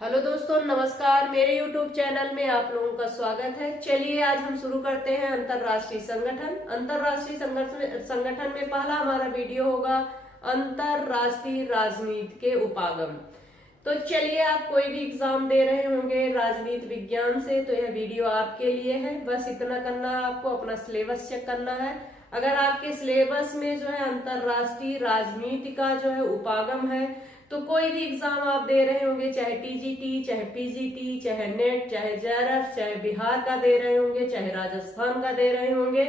Hello दोस्तों, नमस्कार। मेरे YouTube चैनल में आप लोगों का स्वागत है। चलिए आज हम शुरू करते हैं अंतरराष्ट्रीय संगठन। अंतरराष्ट्रीय संगठन में पहला हमारा वीडियो होगा अंतरराष्ट्रीय राजनीति के उपागम। तो चलिए, आप कोई भी एग्जाम दे रहे होंगे राजनीति विज्ञान से तो यह वीडियो आपके लिए है। बस इतना करना है, आपको अपना सिलेबस चेक करना है। अगर आपके सिलेबस में जो है अंतरराष्ट्रीय राजनीति का जो है उपागम है तो कोई भी एग्जाम आप दे रहे होंगे, चाहे टीजीटी, चाहे पीजीटी, चाहे नेट, चाहे जेआरएफ, चाहे बिहार का दे रहे होंगे, चाहे राजस्थान का दे रहे होंगे,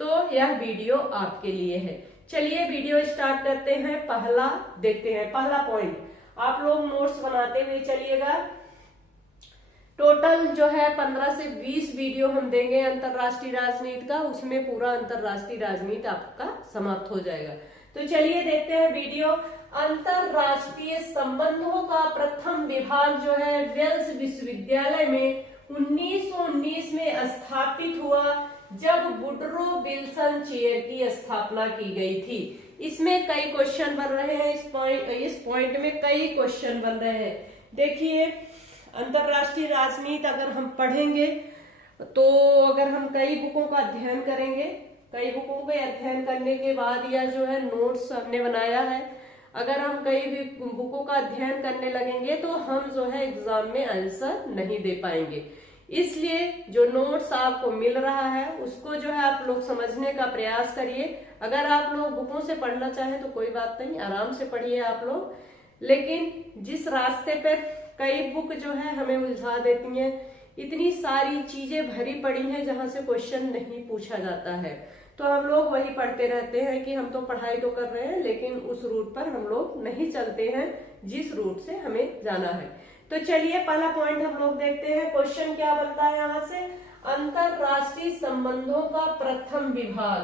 तो यह वीडियो आपके लिए है। चलिए वीडियो स्टार्ट करते हैं। पहला देखते हैं, पहला पॉइंट। आप लोग नोट्स बनाते हुए चलिएगा। टोटल जो है 15 से 20 वीडियो हम देंगे अंतरराष्ट्रीय राजनीति का, उसमें पूरा अंतरराष्ट्रीय राजनीति आपका समाप्त हो जाएगा। तो चलिए देखते हैं वीडियो। अंतरराष्ट्रीय संबंधों का प्रथम विभाग जो है वेल्स विश्वविद्यालय में 1919 में स्थापित हुआ, जब वुडरो विल्सन चेयर की स्थापना की गई थी। इसमें कई क्वेश्चन बन रहे हैं, इस पॉइंट में कई क्वेश्चन बन रहे हैं। देखिए, अंतरराष्ट्रीय राजनीति अगर हम पढ़ेंगे तो अगर हम कई बुकों का अध्ययन करेंगे, कई बुकों के अध्ययन करने के बाद या जो है नोट्स हमने बनाया है, अगर हम कई भी बुकों का अध्ययन करने लगेंगे तो हम जो है एग्जाम में आंसर नहीं दे पाएंगे। इसलिए जो नोट्स आपको मिल रहा है उसको जो है आप लोग समझने का प्रयास करिए। अगर आप लोग बुकों से पढ़ना चाहें तो कोई बात नहीं, आराम से पढ़िए आप लोग। लेकिन जिस रास्ते पर कई बुक जो है हमें उलझा देती हैं, इतनी सारी चीजें भरी पड़ी हैं जहां से क्वेश्चन नहीं पूछा जाता है, तो हम लोग वही पढ़ते रहते हैं कि हम तो पढ़ाई तो कर रहे हैं लेकिन उस रूट पर हम लोग नहीं चलते हैं जिस रूट से हमें जाना है। तो चलिए पहला पॉइंट हम लोग देखते हैं। क्वेश्चन क्या बनता है यहाँ से, अंतरराष्ट्रीय संबंधों का प्रथम विभाग।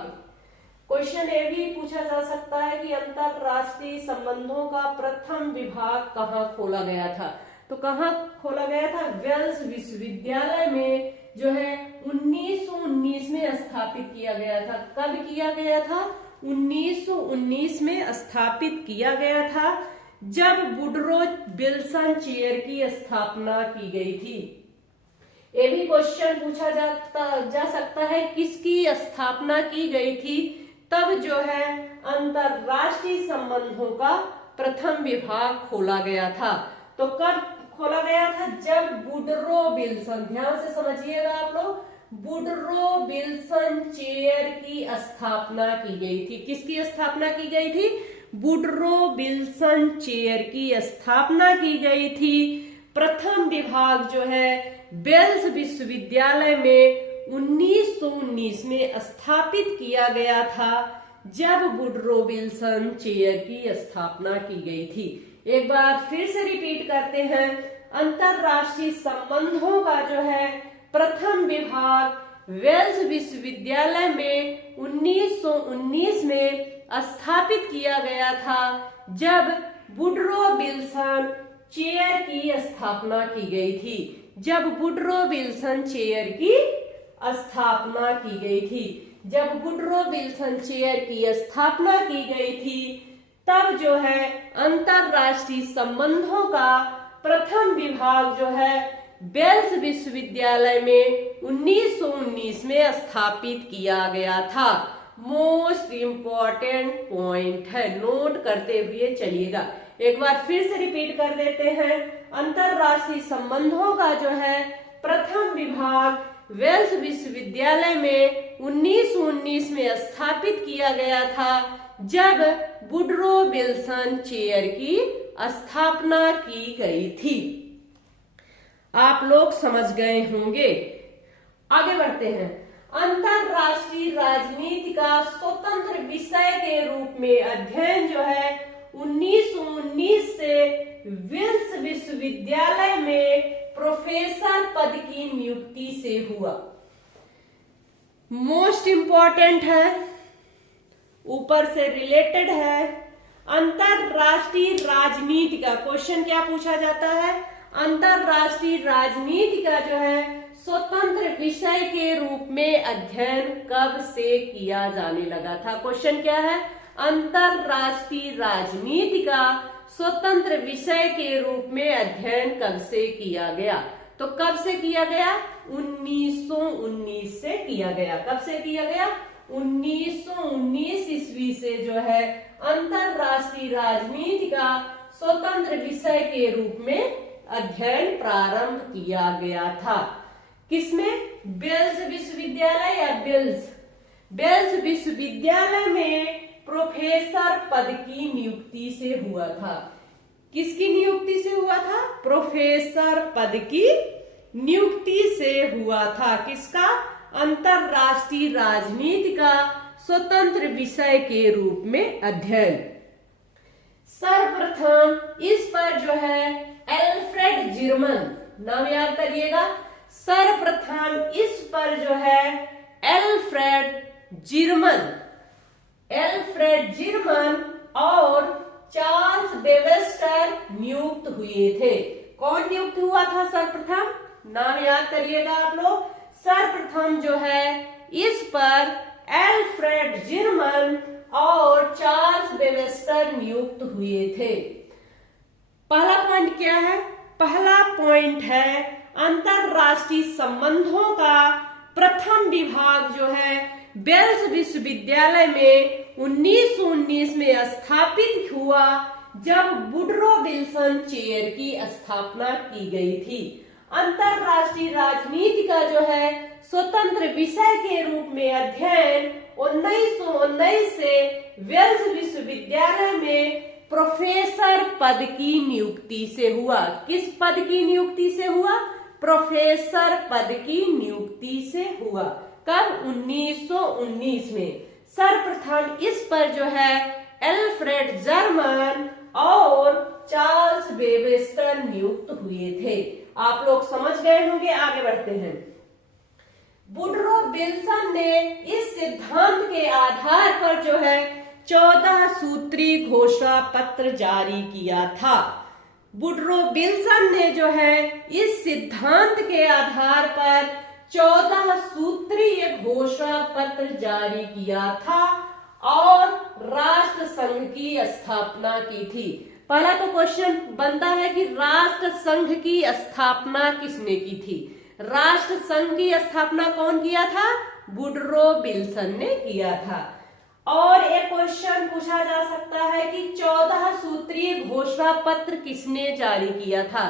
क्वेश्चन ये भी पूछा जा सकता है कि अंतरराष्ट्रीय संबंधों का प्रथम विभाग कहाँ खोला गया था। तो कहाँ खोला गया था? वेल्स विश्वविद्यालय में जो है 1919 में स्थापित किया गया था। कब किया गया था? 1919 में स्थापित किया गया था, जब वुडरो विल्सन चेयर की स्थापना की गई थी। ये भी क्वेश्चन पूछा जा सकता है किसकी स्थापना की गई थी। तब जो है अंतरराष्ट्रीय संबंधों का प्रथम विभाग खोला गया था। तो कब खोला गया था? जब वुडरो विल्सन, ध्यान से समझिएगा आप लोग, वुडरो विल्सन चेयर की स्थापना की गई थी। किसकी स्थापना की गई थी? वुडरो विल्सन चेयर की स्थापना की गई थी। प्रथम विभाग जो है वेल्स विश्वविद्यालय में 1919 में स्थापित किया गया था, जब वुडरो विल्सन चेयर की स्थापना की गई थी। एक बार फिर से रिपीट करते हैं। अंतरराष्ट्रीय संबंधों का जो है प्रथम विभाग वेल्स विश्वविद्यालय में 1919 में स्थापित किया गया था, जब वुडरो विल्सन चेयर की स्थापना की गई थी। जब वुडरो विल्सन चेयर की स्थापना की गई थी, जब वुडरो विल्सन चेयर की स्थापना की गई थी, तब जो है अंतरराष्ट्रीय संबंधों का प्रथम विभाग जो है वेल्स विश्वविद्यालय में 1919 में स्थापित किया गया था। मोस्ट इंपॉर्टेंट पॉइंट है, नोट करते हुए चलिएगा। एक बार फिर से रिपीट कर देते हैं। अंतरराष्ट्रीय संबंधों का जो है प्रथम विभाग वेल्स विश्वविद्यालय में 1919 में स्थापित किया गया था, जब वुडरो विल्सन चेयर की स्थापना की गई थी। आप लोग समझ गए होंगे। आगे बढ़ते हैं। अंतरराष्ट्रीय राजनीति का स्वतंत्र विषय के रूप में अध्ययन जो है 1919 से वेल्स विश्वविद्यालय में प्रोफेसर पद की नियुक्ति से हुआ। मोस्ट इंपॉर्टेंट है, ऊपर से रिलेटेड है। अंतरराष्ट्रीय राजनीति का क्वेश्चन क्या पूछा जाता है? अंतरराष्ट्रीय राजनीति का जो है स्वतंत्र विषय के रूप में अध्ययन कब से किया जाने लगा था? क्वेश्चन क्या है? अंतरराष्ट्रीय राजनीति का स्वतंत्र विषय के रूप में अध्ययन कब से किया गया? तो कब से किया गया? 1919 से किया गया। कब से किया गया? 1919 ईस्वी से जो है अंतरराष्ट्रीय राजनीति का स्वतंत्र विषय के रूप में अध्ययन प्रारंभ किया गया था। किसमें? बेल्स विश्वविद्यालय या बेल्स विश्वविद्यालय में प्रोफेसर पद की नियुक्ति से हुआ था। किसकी नियुक्ति से हुआ था? प्रोफेसर पद की नियुक्ति से हुआ था। किसका? अंतरराष्ट्रीय राजनीति का स्वतंत्र विषय के रूप में अध्ययन। सर्वप्रथम इस पर जो है एल्फ्रेड जिरमन, नाम याद करिएगा, सर्वप्रथम इस पर जो है एल्फ्रेड जिरमन और चार्ल्स वेबस्टर नियुक्त हुए थे। कौन नियुक्त हुआ था सर्वप्रथम? नाम याद करिएगा आप लोग। सर्वप्रथम जो है इस पर एल्फ्रेड जिरमन और चार्ल्स वेबस्टर नियुक्त हुए थे। पहला पॉइंट क्या है? पहला पॉइंट है अंतरराष्ट्रीय संबंधों का प्रथम विभाग जो है बेल्स विश्वविद्यालय में 1919 में स्थापित हुआ, जब वुडरो विल्सन चेयर की स्थापना की गई थी। अंतरराष्ट्रीय राजनीति का जो है स्वतंत्र विषय के रूप में अध्ययन 1919 से वेल्स विश्वविद्यालय में प्रोफेसर पद की नियुक्ति से हुआ। किस पद की नियुक्ति से हुआ? प्रोफेसर पद की नियुक्ति से हुआ। कब? 1919 में। सर्वप्रथम इस पर जो है एल्फ्रेड जिरमन और चार्ल्स वेबस्टर नियुक्त हुए थे। आप लोग समझ गए होंगे। आगे बढ़ते हैं। वुडरो विल्सन ने इस सिद्धांत के आधार पर जो है 14 सूत्री घोषणा पत्र जारी किया था। वुडरो विल्सन ने जो है इस सिद्धांत के आधार पर 14 सूत्रीय घोषणा पत्र जारी किया था और राष्ट्र संघ की स्थापना की थी। पहला तो क्वेश्चन बनता है कि राष्ट्र संघ की स्थापना किसने की थी? राष्ट्र संघ की स्थापना कौन किया था? वुडरो विल्सन ने किया था। और एक क्वेश्चन पूछा जा सकता है कि 14 सूत्रीय घोषणा पत्र किसने जारी किया था?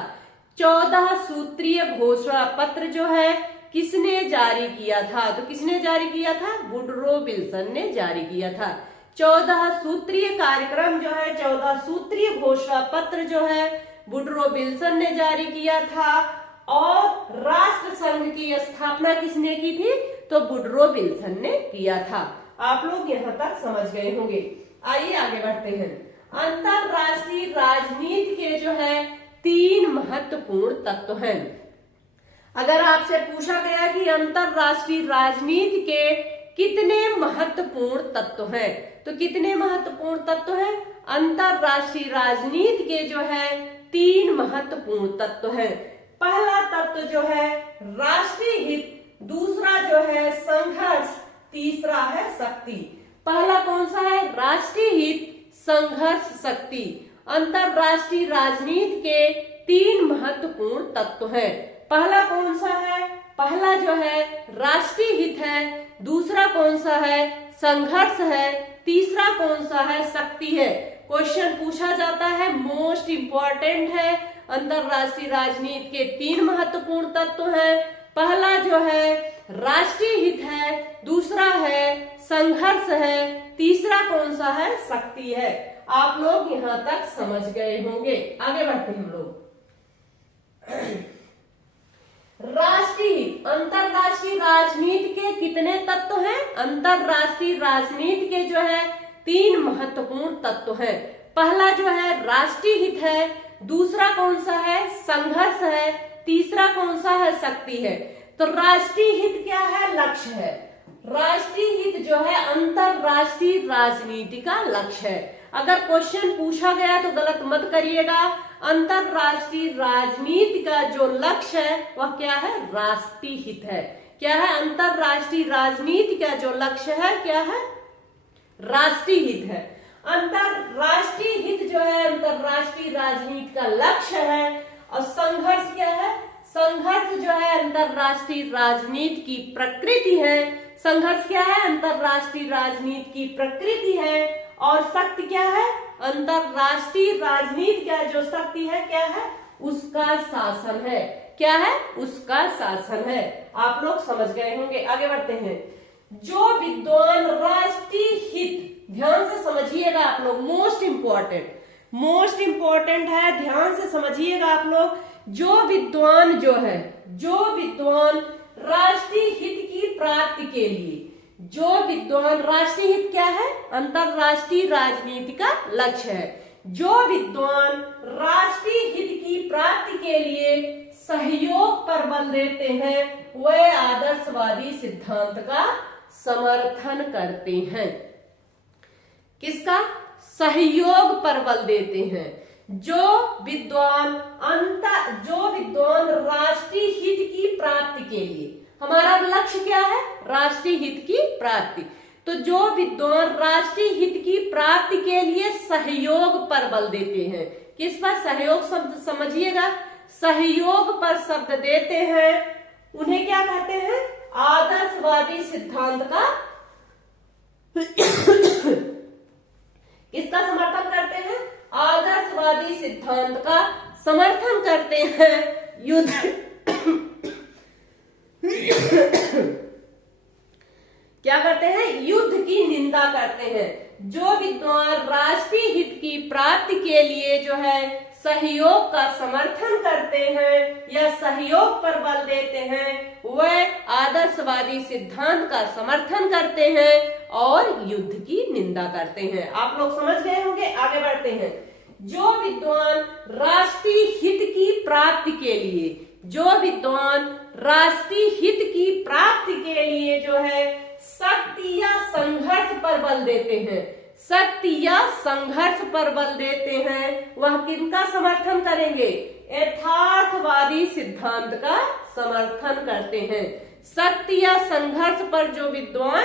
14 सूत्रीय घोषणा पत्र जो है किसने जारी किया था? तो किसने जारी किया था? वुडरो विल्सन ने जारी किया था। 14 सूत्रीय कार्यक्रम जो है, 14 सूत्रीय घोषणा पत्र जो है वुडरो विल्सन ने जारी किया था। और राष्ट्र संघ की स्थापना किसने की थी? तो वुडरो विल्सन ने किया था। आप लोग यहाँ तक समझ गए होंगे। आइए आगे बढ़ते हैं। अंतरराष्ट्रीय राजनीति के जो है 3 महत्वपूर्ण तत्व हैं। अगर आपसे पूछा गया कि अंतरराष्ट्रीय राजनीति के कितने महत्वपूर्ण तत्व हैं, तो कितने महत्वपूर्ण तत्व हैं? अंतरराष्ट्रीय राजनीति के जो है 3 महत्वपूर्ण तत्व हैं। पहला तत्व जो है राष्ट्रीय हित, दूसरा जो है संघर्ष, तीसरा है शक्ति। पहला कौन सा है? राष्ट्रीय हित, संघर्ष, शक्ति। अंतरराष्ट्रीय राजनीति के 3 महत्वपूर्ण तत्व हैं। पहला कौन सा है? पहला जो है राष्ट्रीय हित है, दूसरा कौन सा है? संघर्ष है, तीसरा कौन सा है? शक्ति है। क्वेश्चन पूछा जाता है, मोस्ट इंपॉर्टेंट है। अंतरराष्ट्रीय राजनीति के 3 महत्वपूर्ण तत्व हैं। पहला जो है राष्ट्रीय हित है, दूसरा है संघर्ष है, तीसरा कौन सा है? शक्ति है। आप लोग यहाँ तक समझ गए होंगे। आगे बढ़ते हैं हम लोग। राष्ट्रीय हित, अंतरराष्ट्रीय राजनीति के कितने तत्व हैं? अंतरराष्ट्रीय राजनीति के जो है 3 महत्वपूर्ण तत्व हैं। पहला जो है राष्ट्रीय हित है, दूसरा कौन सा है? संघर्ष है, तीसरा कौन सा है? शक्ति है। तो राष्ट्रीय हित क्या है? लक्ष्य है। राष्ट्रीय हित जो है अंतरराष्ट्रीय राजनीति का लक्ष्य है। अगर क्वेश्चन पूछा गया तो गलत मत करिएगा। अंतरराष्ट्रीय राजनीति का जो लक्ष्य है वह क्या है? राष्ट्रीय हित है। क्या है? अंतरराष्ट्रीय राजनीति का जो लक्ष्य है क्या है? राष्ट्रीय हित है। अंतरराष्ट्रीय हित जो है अंतरराष्ट्रीय राजनीति का लक्ष्य है। और संघर्ष क्या है? संघर्ष जो है अंतरराष्ट्रीय राजनीति की प्रकृति है। संघर्ष क्या है? अंतरराष्ट्रीय राजनीति की प्रकृति है। और शक्ति क्या है? अंतरराष्ट्रीय राजनीति का जो शक्ति है क्या है? उसका शासन है। क्या है? उसका शासन है। आप लोग समझ गए होंगे। आगे बढ़ते हैं। जो विद्वान राष्ट्रीय हित, ध्यान से समझिएगा आप लोग, मोस्ट इंपॉर्टेंट है, ध्यान से समझिएगा आप लोग। जो विद्वान राष्ट्रीय हित की प्राप्ति के लिए, जो विद्वान, राष्ट्रीय हित क्या है? अंतरराष्ट्रीय राजनीति का लक्ष्य है। जो विद्वान राष्ट्रीय हित की प्राप्ति के लिए सहयोग पर बल देते हैं वह आदर्शवादी सिद्धांत का समर्थन करते हैं। किसका? सहयोग पर बल देते हैं। जो विद्वान राष्ट्रीय हित की प्राप्ति के लिए, हमारा लक्ष्य क्या है? राष्ट्रीय हित की प्राप्ति। तो जो विद्वान राष्ट्रीय हित की प्राप्ति के लिए सहयोग पर बल देते हैं, किस पर? सहयोग शब्द समझिएगा, सहयोग पर शब्द देते हैं, उन्हें क्या कहते हैं? आदर्शवादी सिद्धांत का किसका समर्थन करते हैं? आदर्शवादी सिद्धांत का समर्थन करते हैं। युद्ध क्या करते हैं? युद्ध की निंदा करते हैं। जो विद्वान राष्ट्रीय हित की प्राप्ति के लिए जो है सहयोग का समर्थन करते हैं या सहयोग पर बल देते हैं वह आदर्शवादी सिद्धांत का समर्थन करते हैं और युद्ध की निंदा करते हैं। आप लोग समझ गए होंगे। आगे बढ़ते हैं। जो विद्वान राष्ट्रीय हित की प्राप्ति के लिए, जो विद्वान राष्ट्रीय हित की प्राप्ति के लिए जो है शक्ति या संघर्ष पर बल देते हैं, शक्ति या संघर्ष पर बल देते हैं, वह किनका समर्थन करेंगे? यथार्थवादी सिद्धांत का समर्थन करते हैं। शक्ति या संघर्ष पर जो विद्वान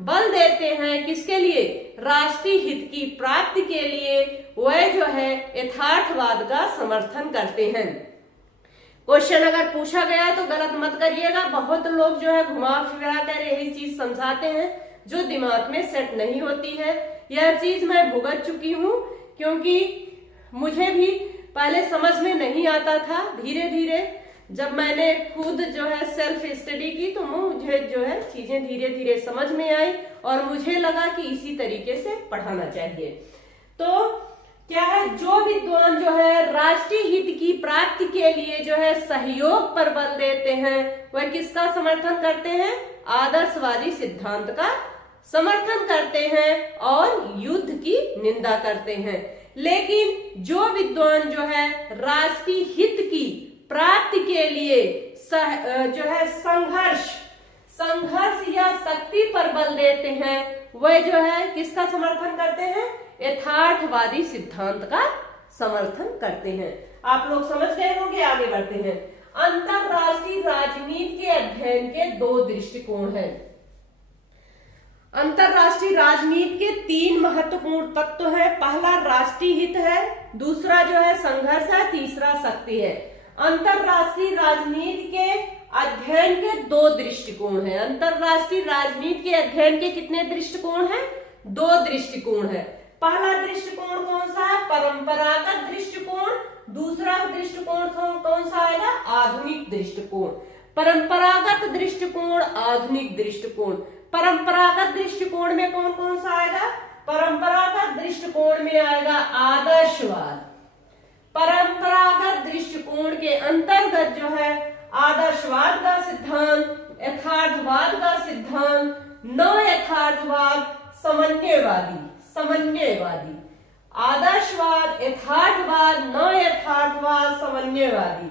बल देते हैं, किसके लिए? राष्ट्रीय हित की प्राप्ति के लिए, वह जो है यथार्थवाद का समर्थन करते हैं। क्वेश्चन अगर पूछा गया तो गलत मत करिएगा। बहुत लोग जो है घुमा फिरा कर यही चीज समझाते हैं जो दिमाग में सेट नहीं होती है। यह चीज मैं भुगत चुकी हूँ, क्योंकि मुझे भी पहले समझ में नहीं आता था। धीरे धीरे जब मैंने खुद जो है सेल्फ स्टडी की तो मुझे जो है चीजें धीरे धीरे समझ में आई और मुझे लगा कि इसी तरीके से पढ़ाना चाहिए। तो क्या है? जो विद्वान जो है राष्ट्रीय हित की प्राप्ति के लिए जो है सहयोग पर बल देते हैं वह किसका समर्थन करते हैं? आदर्शवादी सिद्धांत का समर्थन करते हैं और युद्ध की निंदा करते हैं। लेकिन जो विद्वान जो है राष्ट्रीय हित की प्राप्ति के लिए जो है संघर्ष या शक्ति पर बल देते हैं वह जो है किसका समर्थन करते हैं? यथार्थवादी सिद्धांत का समर्थन करते हैं। आप लोग समझ गए होंगे। आगे बढ़ते हैं। अंतरराष्ट्रीय राजनीति के अध्ययन के दो दृष्टिकोण हैं। अंतरराष्ट्रीय राजनीति के 3 महत्वपूर्ण तत्व हैं। पहला राष्ट्रीय हित है, दूसरा जो है संघर्ष है, तीसरा शक्ति है। अंतरराष्ट्रीय राजनीति के अध्ययन के 2 दृष्टिकोण हैं। अंतरराष्ट्रीय राजनीति के अध्ययन के कितने दृष्टिकोण हैं? 2 दृष्टिकोण है। पहला दृष्टिकोण कौन सा है? परंपरागत दृष्टिकोण। दूसरा दृष्टिकोण कौन सा आएगा? आधुनिक दृष्टिकोण। परंपरागत दृष्टिकोण, आधुनिक दृष्टिकोण। परंपरागत दृष्टिकोण में कौन कौन सा आएगा? परंपरागत दृष्टिकोण में आएगा आदर्शवाद। परंपरागत दृष्टिकोण के अंतर्गत जो है आदर्शवाद का सिद्धांत, यथार्थवाद का सिद्धांत, नव यथार्थवाद, समन्वयवादी। आदर्शवाद, यथार्थवाद, नव यथार्थवाद, समन्वयवादी।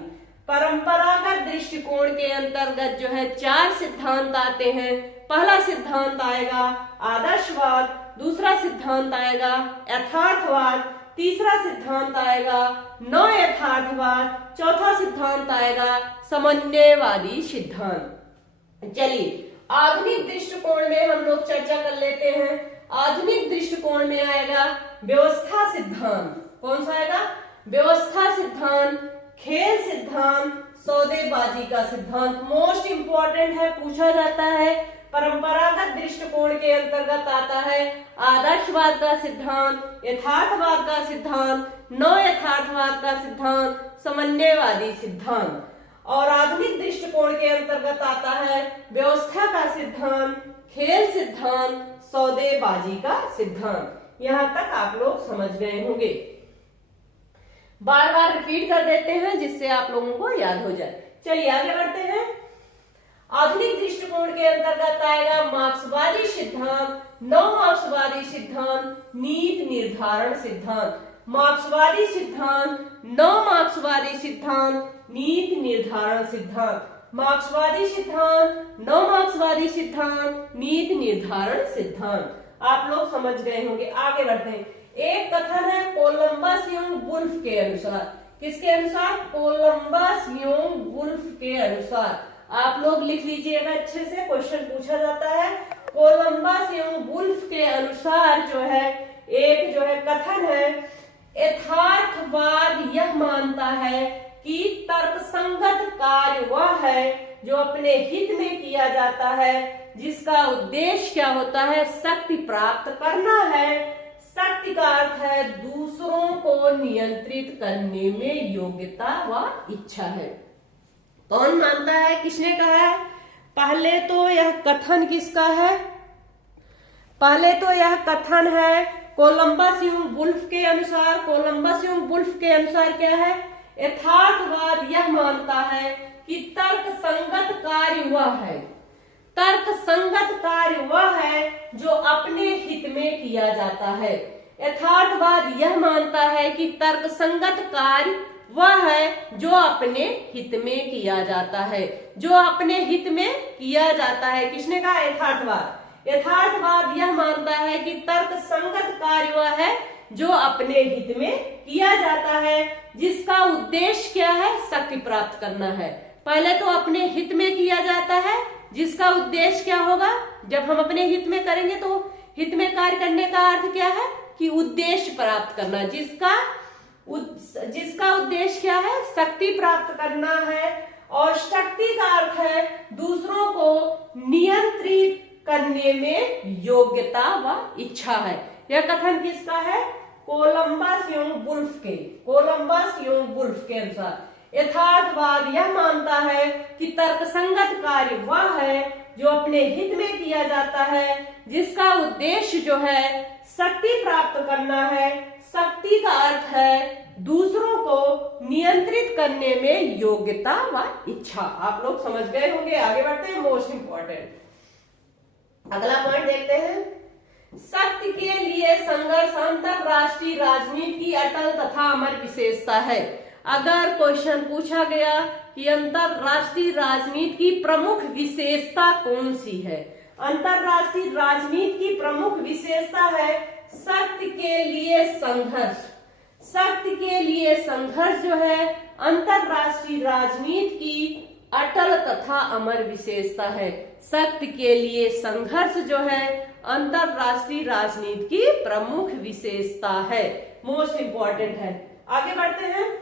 परंपरागत दृष्टिकोण के अंतर्गत जो है 4 सिद्धांत आते हैं। पहला सिद्धांत आएगा आदर्शवाद, दूसरा सिद्धांत आएगा यथार्थवाद, तीसरा सिद्धांत आएगा नव यथार्थवाद, चौथा सिद्धांत आएगा समन्वयवादी सिद्धांत। चलिए आधुनिक दृष्टिकोण में हम लोग चर्चा कर लेते हैं। आधुनिक दृष्टिकोण में आएगा व्यवस्था सिद्धांत। कौन सा आएगा? व्यवस्था सिद्धांत, खेल सिद्धांत, सौदेबाजी का सिद्धांत। मोस्ट इंपॉर्टेंट है, पूछा जाता है। परंपरागत दृष्टिकोण के अंतर्गत आता है आदर्शवाद का सिद्धांत, यथार्थवाद का सिद्धांत, नव यथार्थवाद का सिद्धांत, समन्वयवादी सिद्धांत। और आधुनिक दृष्टिकोण के अंतर्गत आता है व्यवस्था का सिद्धांत, खेल सिद्धांत, सौदेबाजी का सिद्धांत। यहां तक आप लोग समझ गए होंगे। बार बार रिपीट कर देते हैं जिससे आप लोगों को याद हो जाए। चलिए आगे बढ़ते हैं। आधुनिक दृष्टिकोण के अंतर्गत आएगा मार्क्सवादी सिद्धांत, नव मार्क्सवादी सिद्धांत, नीति निर्धारण सिद्धांत। मार्क्सवादी सिद्धांत, नव मार्क्सवादी सिद्धांत, नीति निर्धारण सिद्धांत। मार्क्सवादी सिद्धांत, नव मार्क्सवादी सिद्धांत, नीति निर्धारण सिद्धांत। आप लोग समझ गए होंगे। आगे बढ़ते हैं। एक कथन है कोलंबस एवं वुल्फ के अनुसार। किसके अनुसार? कोलंबस एवं वुल्फ के अनुसार। आप लोग लिख लीजिएगा अच्छे से, क्वेश्चन पूछा जाता है। कोलंबस एवं वुल्फ के अनुसार जो है एक जो है कथन है, यथार्थवाद यह मानता है कि तर्कसंगत कार्य वह है जो अपने हित में किया जाता है, जिसका उद्देश्य क्या होता है? शक्ति प्राप्त करना है। शक्ति का अर्थ है दूसरों को नियंत्रित करने में योग्यता व इच्छा है। कौन मानता है? किसने कहा है? पहले तो यह कथन किसका है? पहले तो यह कथन है कोलंबस एवं वुल्फ के अनुसार। कोलंबस एवं वुल्फ के अनुसार क्या है? यथार्थवाद यह मानता है कि तर्क संगत कार्य वह है, तर्क संगत कार्य वह है जो अपने हित में किया जाता है। यथार्थवाद यह मानता है कि तर्क संगत कार्य वह है जो अपने हित में किया जाता है, जो अपने हित में किया जाता है। किसने कहा? यथार्थवाद। यथार्थवाद यह मानता है कि तर्क संगत कार्य वह है जो अपने हित में किया जाता है, जिसका उद्देश्य क्या है? शक्ति प्राप्त करना है। पहले तो अपने हित में किया जाता है, जिसका उद्देश्य क्या होगा? जब हम अपने हित में करेंगे तो हित में कार्य करने का अर्थ क्या है? कि उद्देश्य प्राप्त करना। जिसका उद्देश्य क्या है? शक्ति प्राप्त करना है। और शक्ति का अर्थ है दूसरों को नियंत्रित करने में योग्यता व इच्छा है। यह कथन किसका है? कोलंबस एवं वुल्फ के। कोलंबस एवं वुल्फ के अनुसार यथार्थवाद यह मानता है कि तर्कसंगत कार्य वह है जो अपने हित में किया जाता है, जिसका उद्देश्य जो है शक्ति प्राप्त करना है। शक्ति का अर्थ है दूसरों को नियंत्रित करने में योग्यता व इच्छा। आप लोग समझ गए होंगे। आगे बढ़ते हैं। मोस्ट इंपॉर्टेंट अगला पॉइंट देखते हैं। सत्य के लिए संघर्ष अंतरराष्ट्रीय राजनीति की अटल तथा अमर विशेषता है। अगर क्वेश्चन पूछा गया कि अंतरराष्ट्रीय राजनीति की प्रमुख विशेषता कौन सी है? अंतरराष्ट्रीय राजनीति की प्रमुख विशेषता है सत्य के लिए संघर्ष। सत्य के लिए संघर्ष जो है अंतरराष्ट्रीय राजनीति की अटल तथा अमर विशेषता है। सत्य के लिए संघर्ष जो है अंतरराष्ट्रीय राजनीति की प्रमुख विशेषता है। मोस्ट इंपॉर्टेंट है। आगे बढ़ते हैं।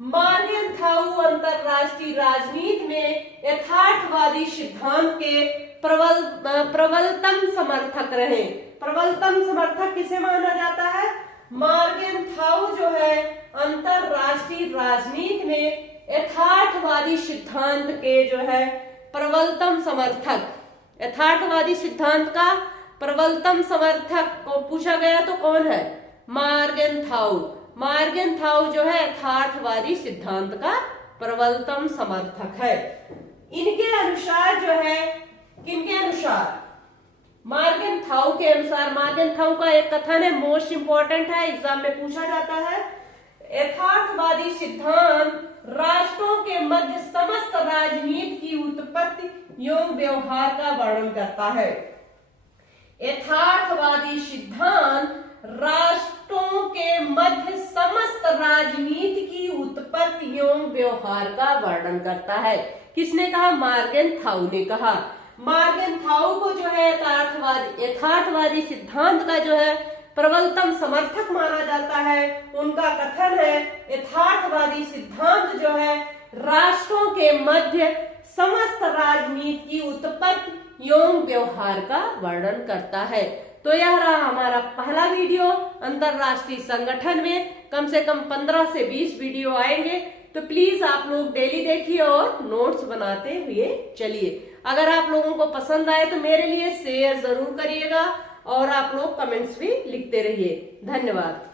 मॉर्गेनथाउ अंतरराष्ट्रीय राजनीति में यथार्थवादी सिद्धांत के प्रबलतम समर्थक रहे। प्रबलतम समर्थक किसे माना जाता है? मॉर्गेनथाउ जो है अंतरराष्ट्रीय राजनीति में यथार्थवादी सिद्धांत के जो है प्रबलतम समर्थक। यथार्थवादी सिद्धांत का प्रबलतम समर्थक को पूछा गया तो कौन है? मॉर्गेनथाउ। मॉर्गेनथाउ जो है यथार्थवादी सिद्धांत का प्रबलतम समर्थक है। इनके अनुसार जो है, किनके अनुसार? मॉर्गेनथाउ के अनुसार। मॉर्गेनथाउ का एक कथन है, मोस्ट इंपॉर्टेंट है, एग्जाम में पूछा जाता है। यथार्थवादी सिद्धांत राष्ट्रों के मध्य समस्त राजनीति की उत्पत्ति एवं व्यवहार का वर्णन करता है। यथार्थवादी सिद्धांत राष्ट्रों के मध्य समस्त राजनीति की उत्पत्ति एवं व्यवहार का वर्णन करता है। किसने कहा? मॉर्गेनथाउ ने कहा। मार्गेंथाउ को जो है यथार्थवादी सिद्धांत का जो है प्रबलतम समर्थक माना जाता है। उनका कथन है यथार्थवादी सिद्धांत जो है राष्ट्रों के मध्य समस्त राजनीति की उत्पत्ति एवं व्यवहार का वर्णन करता है। तो यह रहा हमारा पहला वीडियो। अंतरराष्ट्रीय संगठन में कम से कम 15 से 20 वीडियो आएंगे, तो प्लीज आप लोग डेली देखिए और नोट्स बनाते हुए चलिए। अगर आप लोगों को पसंद आए तो मेरे लिए शेयर जरूर करिएगा और आप लोग कमेंट्स भी लिखते रहिए। धन्यवाद।